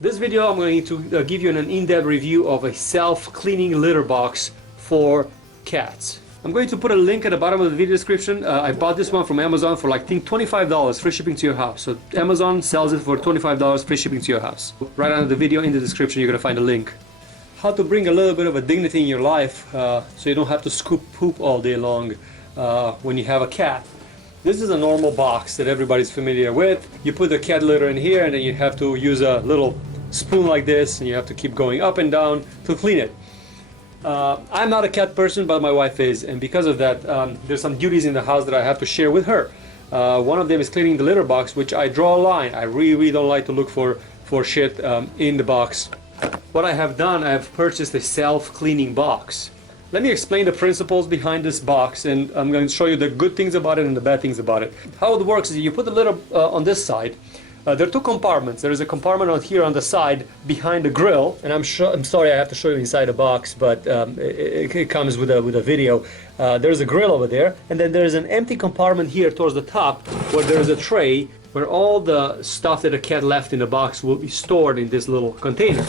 This video I'm going to give you an in-depth review of a self-cleaning litter box for cats. I'm going to put a link at the bottom of the video description. I bought this one from Amazon for like I think $25, free shipping to your house. So Amazon sells it for $25, free shipping to your house. Right under the video in the description you're going to find a link. How to bring a little bit of a dignity in your life so you don't have to scoop poop all day long when you have a cat. This is a normal box that everybody's familiar with. You put the cat litter in here and then you have to use a little spoon like this and you have to keep going up and down to clean it. I'm not a cat person, but my wife is, and because of that there's some duties in the house that I have to share with her. One of them is cleaning the litter box, which I draw a line. I really don't like to look for shit in the box. What I have done, I have purchased a self-cleaning box. Let me explain the principles behind this box, and I'm going to show you the good things about it and the bad things about it. How it works is you put the litter on this side. There are two compartments. There is a compartment on here on the side behind the grill, and I'm sorry I have to show you inside the box, but it comes with a video. There's a grill over there, and then there's an empty compartment here towards the top where there's a tray where all the stuff that a cat left in the box will be stored in this little container.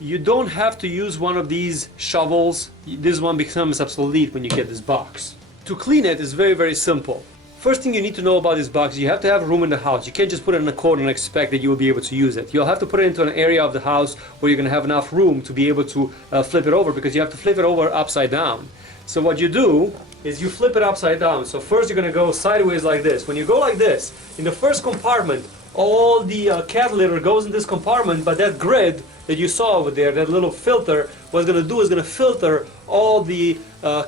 You don't have to use one of these shovels. This one becomes obsolete when you get this box. To clean it is very, very simple. First thing you need to know about this box, you have to have room in the house. You can't just put it in a corner and expect that you will be able to use it. You'll have to put it into an area of the house where you're going to have enough room to be able to flip it over, because you have to flip it over upside down. So what you do is you flip it upside down. So first you're going to go sideways like this. When you go like this, in the first compartment, all the cat litter goes in this compartment, but that grid that you saw over there, that little filter, what it's going to do is going to filter all the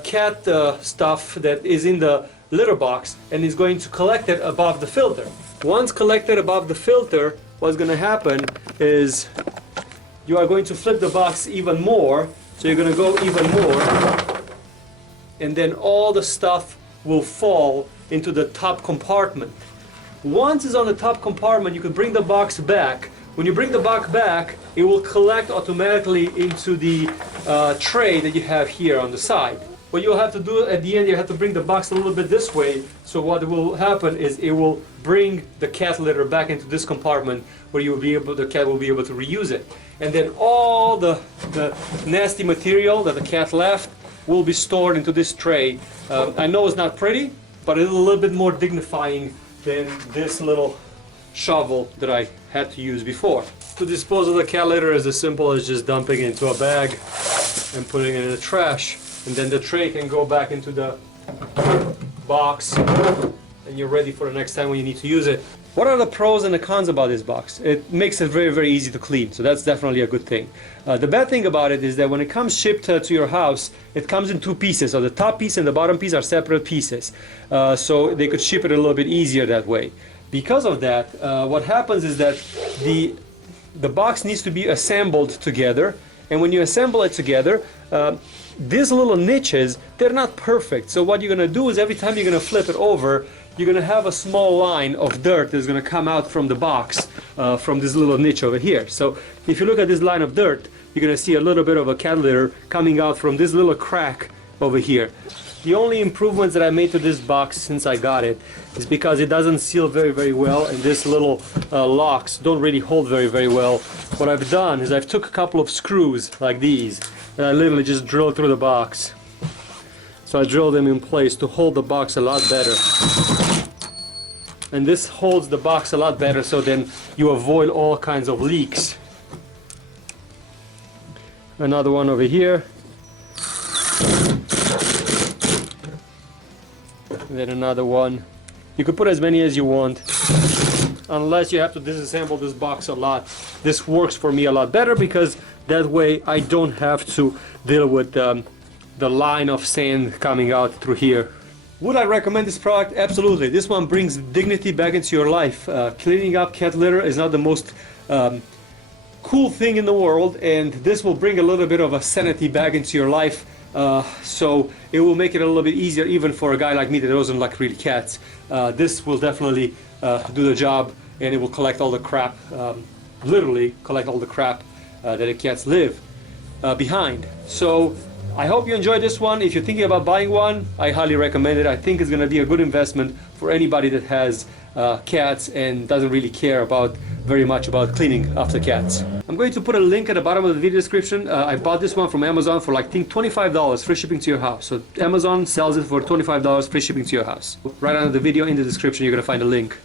cat stuff that is in the litter box, and is going to collect it above the filter. Once collected above the filter, what's going to happen is you are going to flip the box even more, so you're going to go even more, and then all the stuff will fall into the top compartment. Once it's on the top compartment, you can bring the box back. When you bring the box back, it will collect automatically into the tray that you have here on the side. What you'll have to do at the end, you have to bring the box a little bit this way. So what will happen is it will bring the cat litter back into this compartment where you will be able, the cat will be able to reuse it. And then all the nasty material that the cat left will be stored into this tray. I know it's not pretty, but it's a little bit more dignifying than this little shovel that I had to use before. To dispose of the cat litter is as simple as just dumping it into a bag and putting it in the trash, and then the tray can go back into the box and you're ready for the next time when you need to use it. What are the pros and the cons about this box? It makes it very, very easy to clean, so that's definitely a good thing. The bad thing about it is that when it comes shipped to your house, it comes in two pieces. So the top piece and the bottom piece are separate pieces, so they could ship it a little bit easier that way. Because of that, what happens is that the box needs to be assembled together, and when you assemble it together, these little niches, they're not perfect. So what you're going to do is every time you're going to flip it over, you're going to have a small line of dirt that's going to come out from the box, from this little niche over here. So if you look at this line of dirt, you're going to see a little bit of a cat litter coming out from this little crack over here. The only improvements that I made to this box since I got it is because it doesn't seal very, very well, and this little locks don't really hold very, very well. What I've done is I've took a couple of screws like these, and I literally just drilled through the box. So I drilled them in place to hold the box a lot better. And this holds the box a lot better, so then you avoid all kinds of leaks. Another one over here. And then another one. You could put as many as you want, unless you have to disassemble this box a lot. This works for me a lot better because that way I don't have to deal with the line of sand coming out through here. Would I recommend this product? Absolutely. This one brings dignity back into your life. Cleaning up cat litter is not the most cool thing in the world, and this will bring a little bit of a sanity back into your life. So it will make it a little bit easier even for a guy like me that doesn't like really cats. This will definitely do the job, and it will collect all the crap, literally collect all the crap that the cats live behind. So I hope you enjoyed this one. If you're thinking about buying one, I highly recommend it. I think it's going to be a good investment for anybody that has cats and doesn't really care about very much about cleaning after cats. I'm going to put a link at the bottom of the video description. I bought this one from Amazon for like, I think $25, free shipping to your house. So Amazon sells it for $25, free shipping to your house. Right under the video in the description, you're gonna find a link.